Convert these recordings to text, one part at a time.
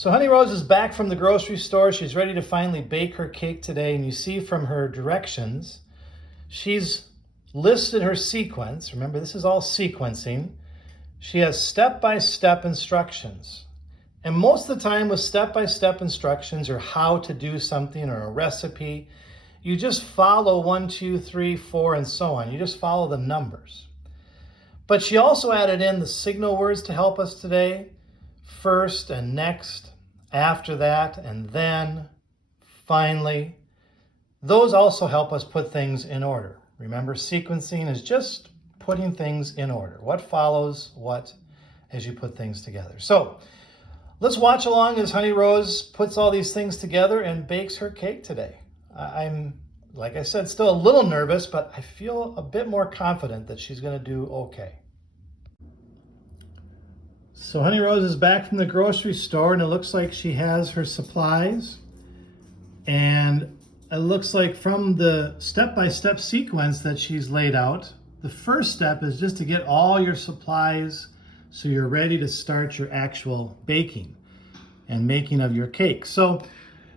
So Honey Rose is back from the grocery store. She's ready to finally bake her cake today. And you see from her directions, she's listed her sequence. Remember, this is all sequencing. She has step-by-step instructions. And most of the time with step-by-step instructions or how to do something or a recipe, you just follow 1, 2, 3, 4, and so on. You just follow the numbers. But she also added in the signal words to help us today. First and next, after that, and then, finally. Those also help us put things in order. Remember, sequencing is just putting things in order. What follows what as you put things together. So let's watch along as Honey Rose puts all these things together and bakes her cake today. I'm, like I said, still a little nervous, but I feel a bit more confident that she's going to do okay. So Honey Rose is back from the grocery store, and it looks like she has her supplies. And it looks like from the step-by-step sequence that she's laid out, the first step is just to get all your supplies so you're ready to start your actual baking and making of your cake. So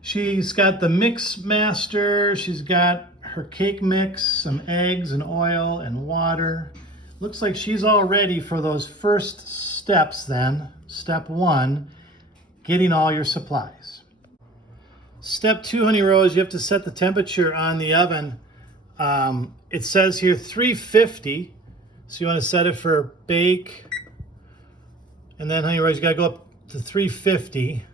she's got the mix master, she's got her cake mix, some eggs and oil and water. Looks like she's all ready for those first steps then. Step 1, getting all your supplies. Step 2, Honey Rose, you have to set the temperature on the oven. It says here 350, so you want to set it for bake. And then, Honey Rose, you got to go up to 350.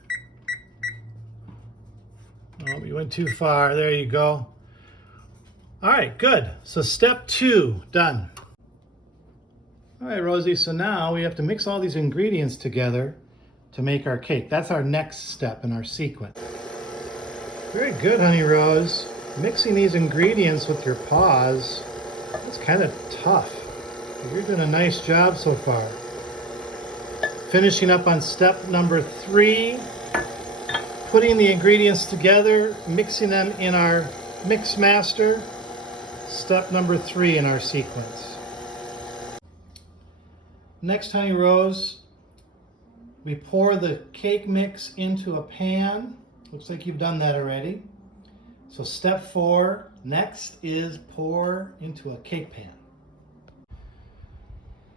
Oh, you went too far. There you go. All right, good. So step 2, done. All right, Rosie, so now we have to mix all these ingredients together to make our cake. That's our next step in our sequence. Very good, Honey Rose. Mixing these ingredients with your paws, it's kind of tough. You're doing a nice job so far. Finishing up on step number 3, putting the ingredients together, mixing them in our mix master. Step number 3 in our sequence. Next, Honey Rose, we pour the cake mix into a pan. Looks like you've done that already. So step 4, next is pour into a cake pan.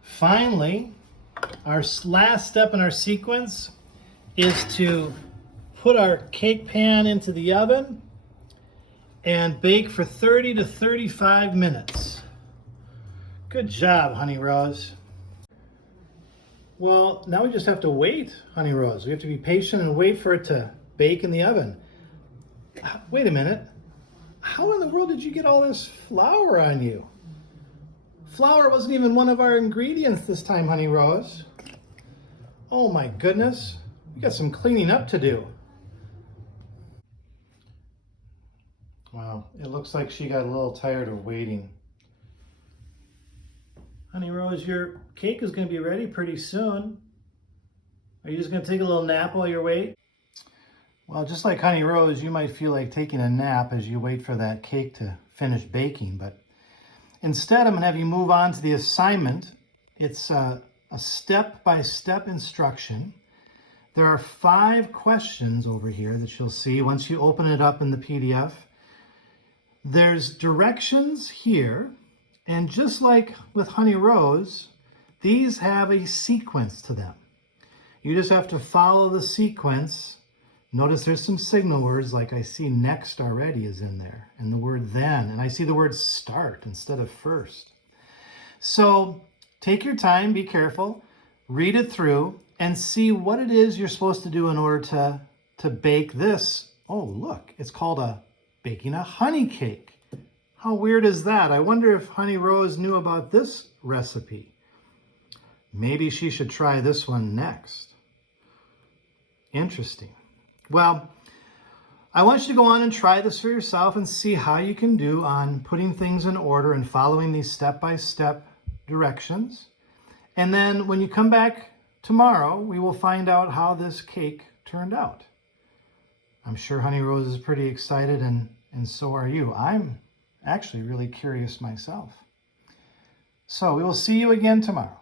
Finally, our last step in our sequence is to put our cake pan into the oven and bake for 30 to 35 minutes. Good job, Honey Rose. Well, now we just have to wait, Honey Rose. We have to be patient and wait for it to bake in the oven. Wait a minute. How in the world did you get all this flour on you? Flour wasn't even one of our ingredients this time, Honey Rose. Oh my goodness. We got some cleaning up to do. Wow, it looks like she got a little tired of waiting. Honey Rose, your cake is going to be ready pretty soon. Are you just going to take a little nap while you wait? Well, just like Honey Rose, you might feel like taking a nap as you wait for that cake to finish baking. But instead, I'm going to have you move on to the assignment. It's a step-by-step instruction. There are 5 questions over here that you'll see once you open it up in the PDF. There's directions here. And just like with Honey Rose, these have a sequence to them. You just have to follow the sequence. Notice there's some signal words, like I see next already is in there, and the word then, and I see the word start instead of first. So take your time, be careful, read it through, and see what it is you're supposed to do in order to bake this. Oh, look, it's called baking a honey cake. How weird is that? I wonder if Honey Rose knew about this recipe. Maybe she should try this one next. Interesting. Well, I want you to go on and try this for yourself and see how you can do on putting things in order and following these step-by-step directions. And then when you come back tomorrow, we will find out how this cake turned out. I'm sure Honey Rose is pretty excited, and so are you. I'm actually really curious myself. So we will see you again tomorrow.